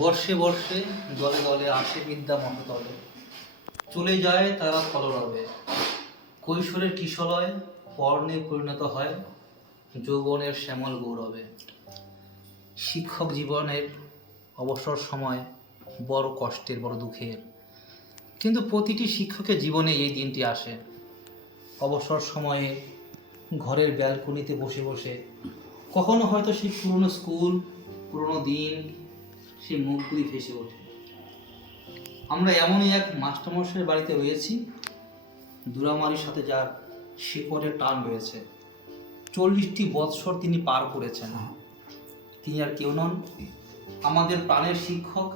বর্ষে বর্ষে দলে দলে আসে বিদ্যা মহতলে, চলে যায় তারা ফলরবে। কৈশোরের কিশলয় পর্ণে পরিণত হয় যৌবনের শ্যামল গৌরবে। শিক্ষক জীবনের অবসর সময় বড় কষ্টের, বড় দুঃখের, কিন্তু প্রতিটি শিক্ষকের জীবনে এই দিনটি আসে। অবসর সময়ে ঘরের ব্যালকনিতে বসে বসে কখনো হয়তো সেই পুরনো স্কুল, পুরনো দিন, সেই মুখগুলি ভেসে ওঠে। আমরা এমনই এক মাস্টারমশাইয়ের বাড়িতে রয়েছি, দুরামারির সাথে যার শিকড়ের টান রয়েছে। 40টি বৎসর তিনি পার করেছেন। তিনি আর কেউ নন, আমাদের প্রাণের শিক্ষক,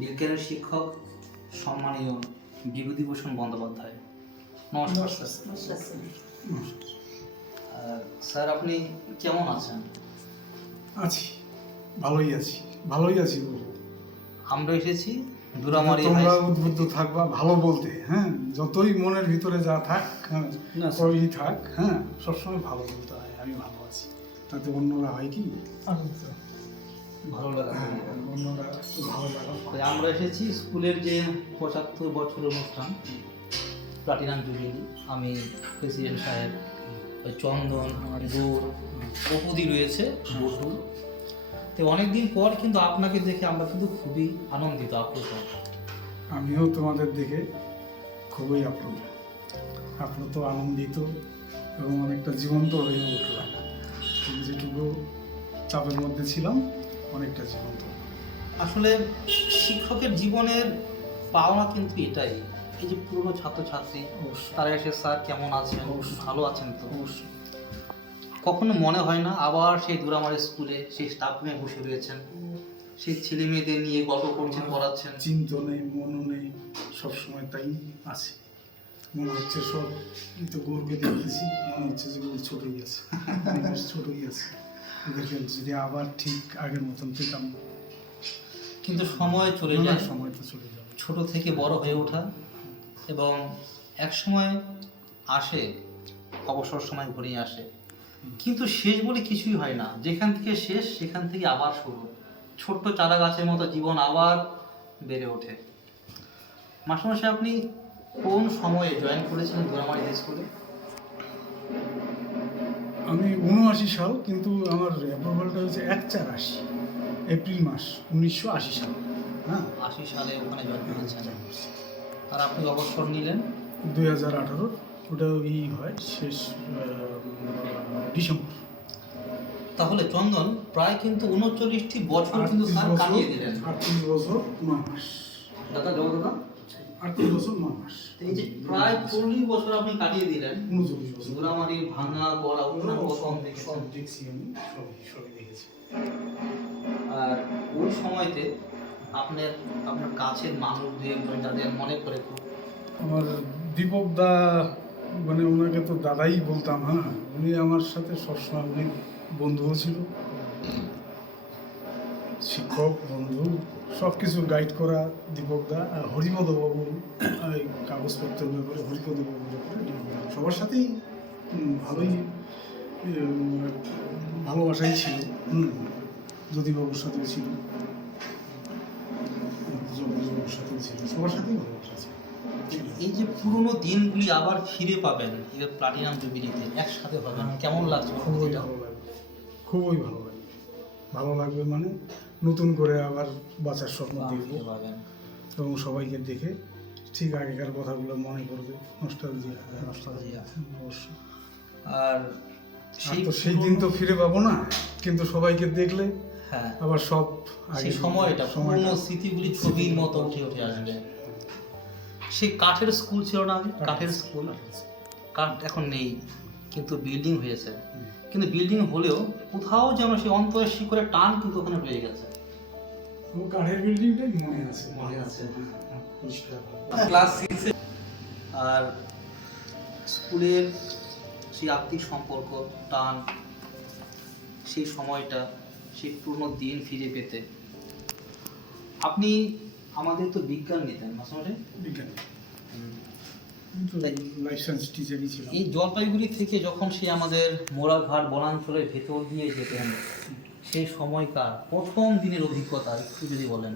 বিজ্ঞানের শিক্ষক, সম্মানীয় বিভূতিভূষণ বন্দ্যোপাধ্যায়। নমস্কার স্যার। স্যার, আপনি কেমন আছেন? আছি, ভালোই আছি। আমরা এসেছি দুরামারি। তোমরা উদ্বুদ্ধ থাকবা ভালো বলতে, হ্যাঁ, যতই মনের ভিতরে যা থাক, হ্যাঁ, ওই থাক, হ্যাঁ, সবসময় ভালো বলতে হয়। আমি ভালো আছি, তাতে অন্যরা হয় কি ভালো লাগা। অন্যরা একটু ভালো লাগা। আমরা এসেছি স্কুলের যে 75 বছর অনুষ্ঠান, প্লাটিনাম জুবিলি। আমি প্রেসিডেন্ট সাহেব, চন্দন, দূর অপুদি রয়েছে, বসু। তো অনেকদিন পর কিন্তু আপনাকে দেখে আমরা কিন্তু খুবই আনন্দিত, আপ্লুত। আমিও তোমাদের দেখে খুবই আপ্লুত, আনন্দিত এবং অনেকটা জীবন্ত হয়ে উঠলাম। যেটুকু চাপের মধ্যে ছিলাম, অনেকটা জীবন্ত। আসলে শিক্ষকের জীবনের পাওনা কিন্তু এটাই, এই যে পুরনো ছাত্রছাত্রী তারা এসে, স্যার কেমন আছেন, ভালো আছেন তো? কখনো মনে হয় না আবার সেই দুরামারি স্কুলে সেই স্টাফ রুমে বসে রয়েছেন, সেই ছেলে মেয়েদের নিয়ে গল্প করছেন, পড়াচ্ছেন। চিন্তা নেই, মনও নেই, সবসময় তাই আছে। মনে হচ্ছে সব তো গৌরকে দেখতেছি, মনে হচ্ছে যে গৌর ছোটই আছে, ছোটই আছে। দেখেন যদি আবার ঠিক আগের মতন পেতাম। কিন্তু সময় চলে যায়, সময় তো চলে যাবে। ছোট থেকে বড় হয়ে ওঠা, এবং এক সময় আসে অবসর সময় ঘুরিয়ে আসে, কিন্তু শেষ বলে কিছুই হয় না। যেখান থেকে শেষ সেখান থেকে আবার শুরু। ছোট্ট চারা গাছের মতো জীবন আবার বেড়ে ওঠে। মাস্টারমশাই, আপনি কোন সময়ে জয়েন করেছিলেন দুরামারি হাই স্কুলে? আমি 79 সাল, কিন্তু আমার অ্যাপ্রুভালটা হচ্ছে 1/4/80, এপ্রিল মাস 1980 সাল। হ্যাঁ, 80 সালে ওখানে জয়েন করেছেন। আর আপনি অবসর নিলেন 2018, ওটা হয় শেষ ডিসেম্বর। তাহলে চন্দন প্রায় কিন্তু 39টি বছর কিন্তু স্যার কাটিয়ে দিলেন। 38 বছর 9 মাস। দাদা, দাদা 38 বছর 9 মাস। এই যে প্রায় 40 বছর আপনি কাটিয়ে দিলেন 39 বছর। দুরামারির ভাঙা গড়া উত্থান পতন দেখেছেন। সব দেখছি আমি, সবই দেখেছি। আর ওই সময়তে আপনার কাছের মানুষ দুই একজন যাদের মনে করে খুব, আমার দীপক দা, মানে ওনাকে তো দাদাই বলতাম। হ্যাঁ, উনি আমার সাথে সবসময় অনেক বন্ধুও ছিল, শিক্ষক, বন্ধু, সব কিছু গাইড করা দীপক দা। আর হরিপদ বাবু, এই কাগজপত্রের ব্যাপারে হরিপদ বাবুর ব্যাপারে সবার সাথেই ভালোই ভালোবাসাই ছিল। জ্যোতিবাবুর সাথেও ছিল, জ্যোতিবাবুর সাথেও ছিল, সবার সাথেই ভালোবাসা ছিল। এই যে পুরনো দিনগুলি আবার ফিরে পাবেন এই প্লাটিনাম জুবিলিতে, একসাথে হবেন, কেমন লাগছে? খুবই ভালো লাগবে, খুবই ভালো লাগবে। ভালো লাগবে মানে নতুন করে আবার বাঁচার স্বপ্ন দেখব এবং সবাইকে দেখে ঠিক আগেকার কথাগুলো মনে করবে, নস্টালজিয়া। অবশ্যই। আর সেই দিন তো ফিরে পাবো না, কিন্তু সবাইকে দেখলে হ্যাঁ, আবার সব সেই সময়টা পুরনো স্মৃতিগুলি ছবির মতো উঠে আসবে। সেই কাঠের স্কুল ছিল না আগে, কাঠের স্কুল, কাঠ এখন নেই, কিন্তু বিল্ডিং হয়েছে। কিন্তু বিল্ডিং হলেও কোথাও যেন সেই অন্তরের শিকড়ের টান কিন্তু ওখানে রয়ে গেছে। কাঠের বিল্ডিংটাই মনে আছে। ক্লাস 6 আর স্কুলের সেই আত্মিক সম্পর্ক, টান, সেই সময়টা, সেই পুরনো দিন ফিরে পেতে আপনি আমাদের তো বিজ্ঞান নিতেন আসলে, বিজ্ঞান লাইফ সায়েন্স টিচারই ছিলাম। এই জলপাইগুড়ি থেকে যখন সে আমাদের মোড়াঘাট বনাঞ্চলের ভেতর দিয়ে যেতেন, সেই সময়কার প্রথম দিনের অভিজ্ঞতা একটু যদি বলেন।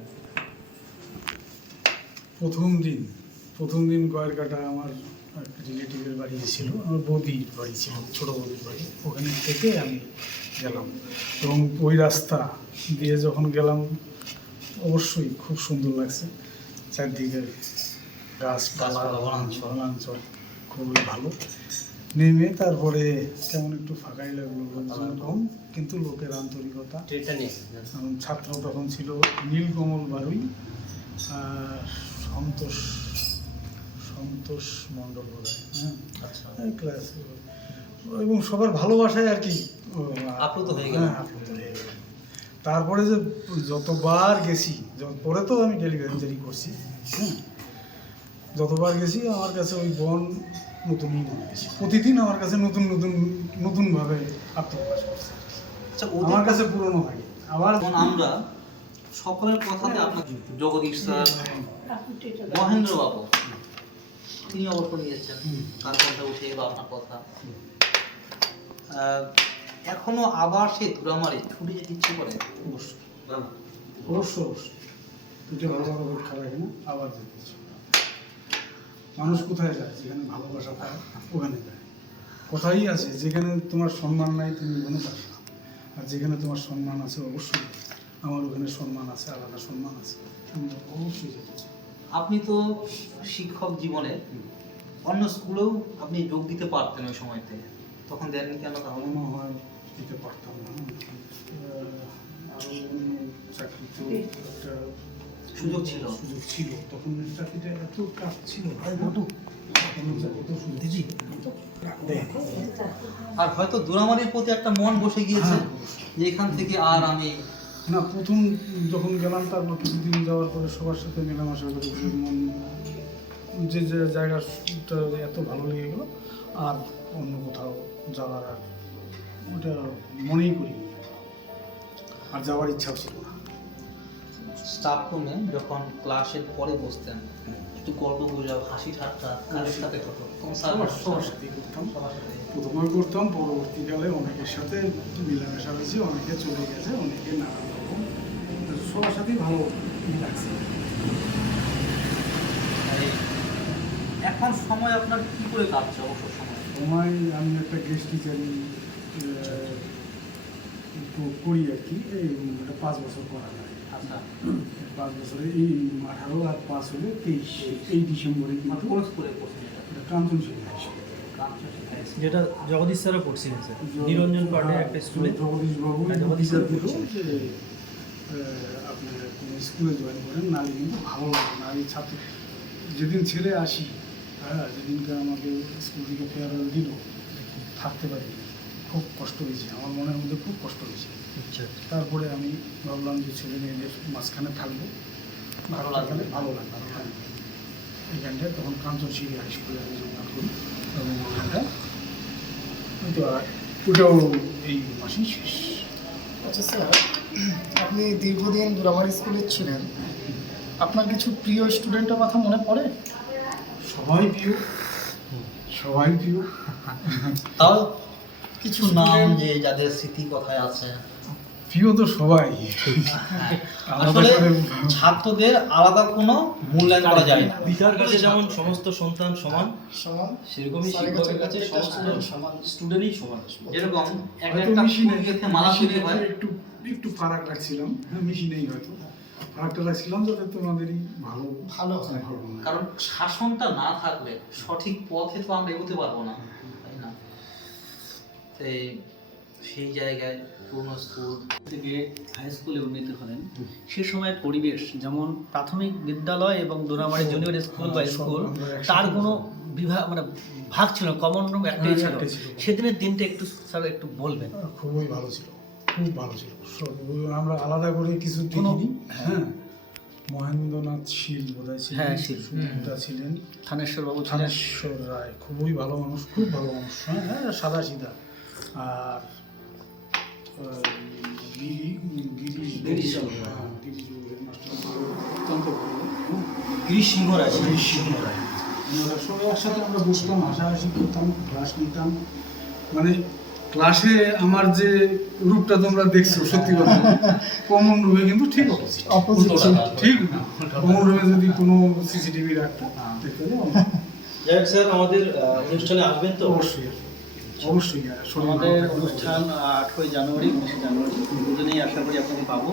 প্রথম দিন গয়ের কাটা আমার রিলেটিভের বাড়ি ছিল, আমার বৌদির বাড়ি ছিল, ছোটো বৌদির বাড়ি। ওখানে থেকে আমি গেলাম এবং ওই রাস্তা দিয়ে যখন গেলাম অবশ্যই খুব সুন্দর লাগছে। চারদিকে গাছপালা, বনাঞ্চল খুবই ভালো। নেমে তারপরে কেমন একটু ফাঁকাই লাগলো, লোকজন কম কিন্তু লোকের আন্তরিকতা। কারণ ছাত্র তখন ছিল নীলকমল বারুই আর সন্তোষ মণ্ডল বোধ হয়, হ্যাঁ ক্লাস, এবং সবার ভালোবাসায় আর কি আপ্লুত হয়ে গেল। আপ্লুত হয়ে গেল। তারপরে যে যতবার গেছি, পরে তো আমি ডেলিভারি করছি, হ্যাঁ যতবার গেছি আমার কাছে ওই বন নতুনই মনে হয়েছে। প্রতিদিন আমার কাছে নতুনভাবে আত্মপ্রকাশ করছে। আচ্ছা, আমার কাছে পুরনো থাকে। আবার আমরা সকলের কথাতে আপনার জগদীশ স্যার, মহেন্দ্র বাবু তিনি অবসর নিয়েছেন, তার কথা উঠে এলো আপনার কথা। এখনো আবার সে ধুরামারি ছুটে যেতে ইচ্ছে করে? অবশ্যই দুটো ভালো ভালো পরীক্ষা রাখে না, আবার যেতে ইচ্ছে করে। মানুষ কোথায় যায়? যেখানে ভালোবাসা পায় ওখানে যায়। কথাই আছে, যেখানে তোমার সম্মান নাই তুমি ওখানে যাবে না, আর যেখানে তোমার সম্মান আছে অবশ্যই আমার ওখানে সম্মান আছে, আলাদা সম্মান আছে, আমি অবশ্যই যেতে চাই। আপনি তো শিক্ষক জীবনে অন্য স্কুলেও আপনি যোগ দিতে পারতেন ওই সময়তে, তখন দেননি কেন? তাহলে মনে হয় দিতে পারতাম না। আরও অন্য চাকরিতেও একটা সুযোগ ছিল। তখন চাকরিটা এত কাজ ছিল, আর হয়তো দুরামারির প্রতি একটা মন বসে গিয়েছে যে এখান থেকে আর আমি না। প্রথম যখন গেলাম তারপর কিছুদিন যাওয়ার পরে সবার সাথে মেলামেশা করে মন যে জায়গাটা এত ভালো লেগে গেলো, আর অন্য কোথাও যাওয়ার আর ওটা মনেই করি, আর যাওয়ার ইচ্ছাও ছিল না। স্টাফ রুমে যখন ক্লাসের পরে বসতেন, একটু গল্প গুজব, হাসি ঠাট্টা কাদের সাথে হতো? সবার সাথেই করতাম। প্রথমে করতাম, পরবর্তীকালে অনেকের সাথে মেলামেশা হয়েছে, অনেকে চলে গেছে, অনেকে নানান রকম, সবার সাথেই ভালো লাগছে। এখন সময় আপনার কি করে কাটছে? অবসর সময় আমি একটা গেস্ট টিচারই করি আর কি, এই 5 বছর করা যায়। আচ্ছা, 5 বছরে এই 18 আর 5 হলে 23, এই ডিসেম্বরে কিন্তু কোন স্কুলে পড়ছেন? এটা কাঞ্চনশিলা হাই স্কুল, যেটা জগদীশ স্যারও পড়ছিলেন স্যার, নিরঞ্জন পাড়ে একটা স্কুলে। জগদীশ বাবু জগদীশ স্যার যে আপনার কোনো স্কুলে জয়েন করেন, নারী কিন্তু ভালো লাগে। নারী ছাত্র যেদিন ছেড়ে আসি, হ্যাঁ যেদিনকে আমাকে স্কুল থেকে ফেয়ারওয়েল দিল, থাকতে পারি, খুব কষ্ট হয়েছে, আমার মনের মধ্যে খুব কষ্ট হয়েছে। আচ্ছা, তারপরে আমি ভাবলাম যে ছেলে মেয়েদের মাঝখানে থাকবো, ভালো লাগলে এখানটায় তখন কাঞ্চনশিলা হাই স্কুলে আমি যোগদান করি, এবং ওখানটায় তো ওটাও এই মাসেই শেষ। আচ্ছা স্যার, আপনি দীর্ঘদিন দুরামারি স্কুলে ছিলেন, আপনার কিছু প্রিয় স্টুডেন্টের কথা মনে পড়ে? সবাই প্রিয়। তাও কিছু নাম যে যাদের স্মৃতি কথায় আছে? প্রিয় তো সবাই, আসলে ছাত্রদের আলাদা কোনো মূল্যায়ন করা যায় না। পিতার কাছে যেমন সমস্ত সন্তান সমান, সমান, সেরকমই শিক্ষকের কাছে সমস্ত স্টুডেন্টই সমান। যেরকম হয়তো একটা মেশিনে মালা তৈরি হয়, একটু ফারাক রাখছিলাম, হ্যাঁ মেশিনেই হয়তো ফারাকটা রাখছিলাম যাতে তোমাদেরই ভালো হয়। কারণ শাসনটা না থাকলে সঠিক পথে তো আমরা এগোতে পারবো না, তাই না? সেই জায়গায় পুরনো স্কুল থেকে হাই স্কুলে উন্নীত হলেন, সে সময় পরিবেশ যেমন প্রাথমিক বিদ্যালয় এবং দোরামারি জুনিয়র স্কুল বা স্কুল, তার কোনো বিভাগ মানে ভাগ ছিল, কমন রুম একটাই ছিল। সেদিনের দিনটা একটু স্যার একটু বলবেন। খুবই ভালো ছিল, খুব ভালো ছিল। আমরা আলাদা করে কিছু দেখিনি। হ্যাঁ, মহেন্দ্রনাথ শীল বোধহয় ছিলেন, হ্যাঁ শীল ছিলেন, থানেশ্বর বাবু ছিলেন, থানেশ্বর রায় খুবই ভালো মানুষ, খুব ভালো মানুষ, হ্যাঁ সাদা সিধা। আর গিরিশ সিংহ রায়, সবাই একসাথে আমরা বসতাম, হাসাহাসি করতাম, ক্লাস নিতাম, মানে ক্লাসে আমার যে রূপটা তোমরা দেখছো সত্যি কথা কমন রুমে কিন্তু ঠিক অপোজিট। অপোজিট ঠিক না, কমন রুমে যদি কোনো সিসিটিভি রাখতো দেখতে হলে যাই হোক স্যার, আমাদের অনুষ্ঠানে আসবেন তো? অবশ্যই অবশ্যই আমাদের অনুষ্ঠান 8ই জানুয়ারি 19 জানুয়ারি দুজনেই আশা করি আপনাকে পাবো,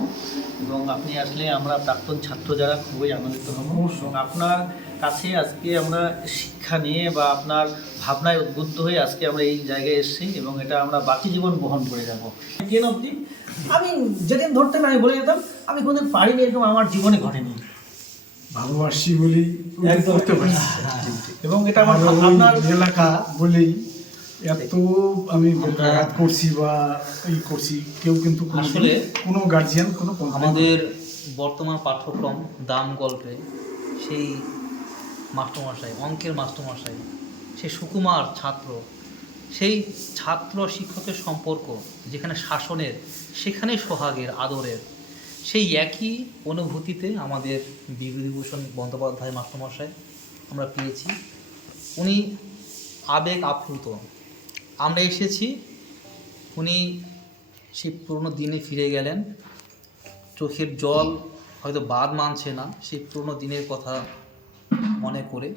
এবং আপনি আসলে আমরা প্রাক্তন ছাত্র যারা খুবই আনন্দিত হব। এবং আপনার কাছে আজকে আমরা শিক্ষা নিয়ে বা আপনার ভাবনায় উদ্বুদ্ধ হয়ে আজকে আমরা এই জায়গায় এসেছি, এবং এটা আমরা বাকি জীবন বহন করে যাব। 10 অবধি আমি যেদিন ধরতেন আমি বলে যেতাম আমি কোনোদিন পারিনি, এরকম আমার জীবনে ঘটেনি। ভালোবাসি বলি করতে পারি, এবং এটা আমার আর ওই আপনার এলাকা বলেই এত আমি ব্যাঘাত করছি বা এই করছি, কেউ কিন্তু আসলে কোনো গার্জিয়ান কোনো complaint আমাদের বর্তমান পাঠ্যক্রম দাম গল্পে সেই মাস্টারমশাই, অঙ্কের মাস্টারমশাই, সেই সুকুমার ছাত্র, সেই ছাত্র শিক্ষকের সম্পর্ক যেখানে শাসনের সেখানে সোহাগের আদরের, সেই একই অনুভূতিতে আমাদের বিভূতিভূষণ বন্দ্যোপাধ্যায় মাস্টারমশাই আমরা পেয়েছি। উনি আবেগ আপ্লুত, আমরা এসেছি, উনি সেই পুরনো দিনে ফিরে গেলেন, চোখের জল হয়তো বাদ মানছে না সেই পুরনো দিনের কথা মনে করে।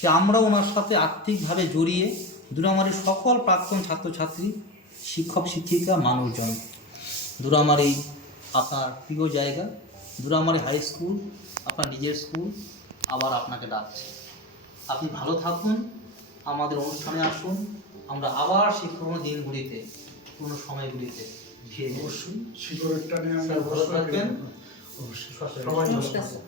যে আমরা ওনার সাথে আর্থিকভাবে জড়িয়ে দুরামারির সকল প্রাক্তন ছাত্রছাত্রী, শিক্ষক শিক্ষিকা, মানুষজন, দুরামারি আপনার প্রিয় জায়গা, দুরামারি হাই স্কুল আপনার নিজের স্কুল আবার আপনাকে ডাকছে। আপনি ভালো থাকুন, আমাদের অনুষ্ঠানে আসুন, আমরা আবার সেই পুরনো দিনগুলিতে, পুরনো সময়গুলিতে ফিরে যাবো। অবশ্যই শিকড়ের টানে আমরা ভালো থাকবেন। অবশ্যই সবাই ভালো থাকবেন।